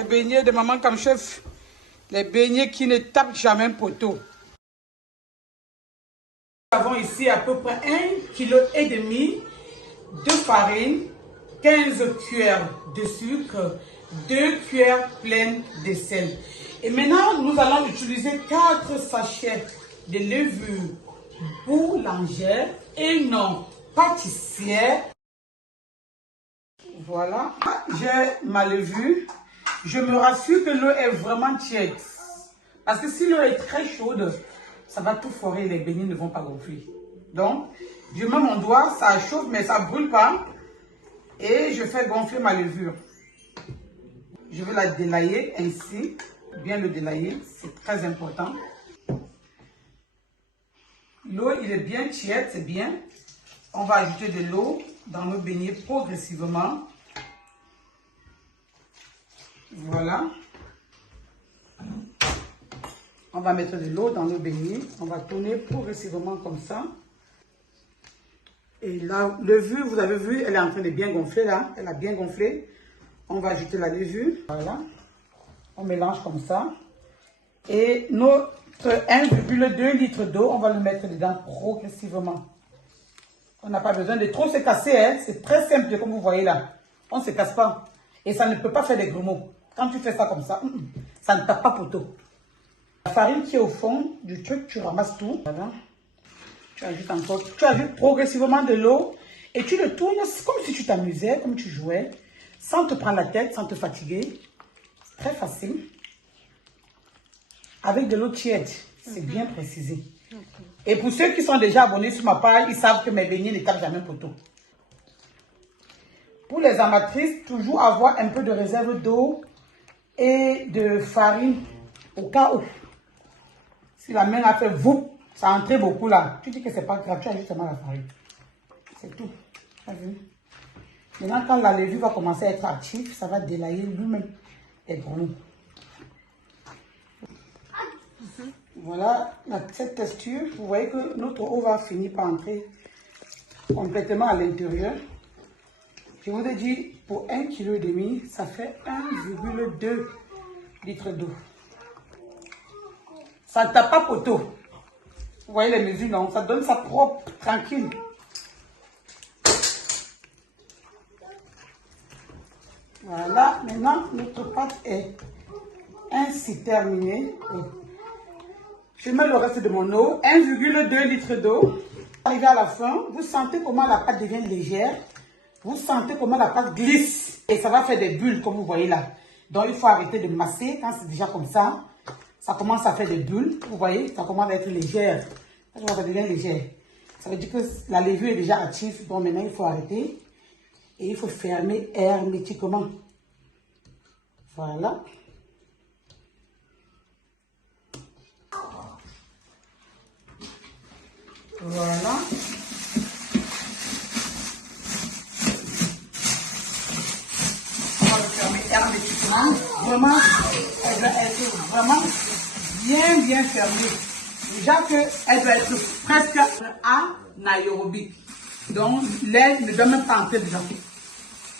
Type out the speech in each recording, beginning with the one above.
Les beignets de maman comme chef. Les beignets qui ne tapent jamais un poteau. Nous avons ici à peu près 1,5 kg de farine, 15 cuillères de sucre, 2 cuillères pleines de sel. Et maintenant, nous allons utiliser 4 sachets de levure boulangère et non pâtissière. Voilà, j'ai ma levure. Je me rassure que l'eau est vraiment tiède. Parce que si l'eau est très chaude, ça va tout foirer, les beignets ne vont pas gonfler. Donc, je mets mon doigt, ça chauffe, mais ça ne brûle pas. Et je fais gonfler ma levure. Je vais la délayer ainsi. Bien le délayer, c'est très important. L'eau, il est bien tiède, c'est bien. On va ajouter de l'eau dans nos beignets progressivement. Voilà. On va mettre de l'eau dans nos beignets. On va tourner progressivement comme ça. Et la levure, vous avez vu, elle est en train de bien gonfler là. Elle a bien gonflé. On va ajouter la levure. Voilà. On mélange comme ça. Et notre 1,2 litre d'eau, on va le mettre dedans progressivement. On n'a pas besoin de trop se casser. Hein. C'est très simple comme vous voyez là. On ne se casse pas. Et ça ne peut pas faire des grumeaux. Quand tu fais ça comme ça, ça ne tape pas poteau. La farine qui est au fond du truc, tu ramasses tout. Voilà. Tu ajoutes encore, tu ajoutes progressivement de l'eau et tu le tournes comme si tu t'amusais, comme tu jouais, sans te prendre la tête, sans te fatiguer. C'est très facile. Avec de l'eau tiède, c'est bien précisé. Et pour ceux qui sont déjà abonnés sur ma page, ils savent que mes beignets ne tapent jamais poteau. Pour les amatrices, toujours avoir un peu de réserve d'eau et de farine au cas où. Si la main a fait vous, ça a entré beaucoup là. Tu dis que c'est pas grave, tu ajoutes seulement la farine. C'est tout. Tu as vu? Maintenant, quand la levure va commencer à être active, ça va délayer lui-même les grenouilles. Voilà cette texture. Vous voyez que notre eau va finir par entrer complètement à l'intérieur. Je vous ai dit, pour 1,5 kg, ça fait 1,2 litre d'eau. Ça ne tape pas poteau. Vous voyez les mesures, non? Ça donne ça propre, tranquille. Voilà, maintenant notre pâte est ainsi terminée. Je mets le reste de mon eau, 1,2 litre d'eau. Arrivé à la fin, vous sentez comment la pâte devient légère. Vous sentez comment la pâte glisse. Et ça va faire des bulles, comme vous voyez là. Donc il faut arrêter de masser quand c'est déjà comme ça. Ça commence à faire des bulles, vous voyez, ça commence à être légère. Ça devient légère. Ça veut dire que la levure est déjà active. Donc maintenant, il faut arrêter. Et il faut fermer hermétiquement. Voilà. Voilà. On va le fermer hermétiquement. Vraiment, elle doit être vraiment bien fermée. Déjà qu'elle doit être presque anaérobique. Donc, l'air ne doit même pas entrer dedans.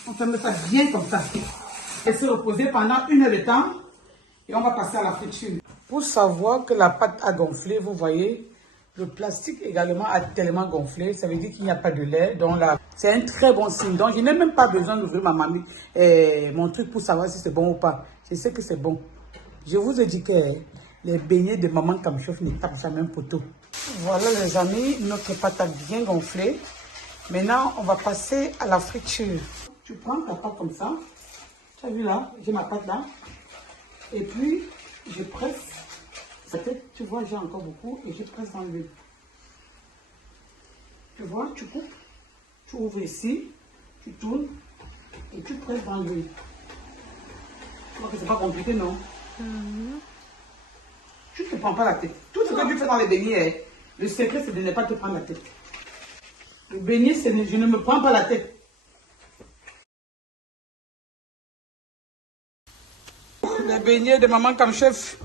On ferme ça bien comme ça. Et se reposer pendant 1 heure de temps. Et on va passer à la friture. Pour savoir que la pâte a gonflé, vous voyez, le plastique également a tellement gonflé. Ça veut dire qu'il n'y a pas de lait. Donc là, c'est un très bon signe. Donc, je n'ai même pas besoin d'ouvrir mon truc pour savoir si c'est bon ou pas. Je sais que c'est bon. Je vous ai dit que les beignets de maman Kamchof ne tapent jamais un poteau. Voilà les amis, notre pâte a bien gonflé. Maintenant, on va passer à la friture. Tu prends ta pâte comme ça. Tu as vu là, j'ai ma pâte là. Et puis, je presse. Peut-être, tu vois, j'ai encore beaucoup et je presse dans l'huile. Tu vois, tu coupes, tu ouvres ici, tu tournes et tu presses dans l'huile. Tu vois que c'est pas compliqué, non? Tu ne te prends pas la tête. Tout ce que tu fais dans les beignets, le secret, c'est de ne pas te prendre la tête. Le beignet, c'est je ne me prends pas la tête. Les beignets de maman Kamchof,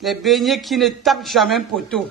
les beignets qui ne tapent jamais un poteau.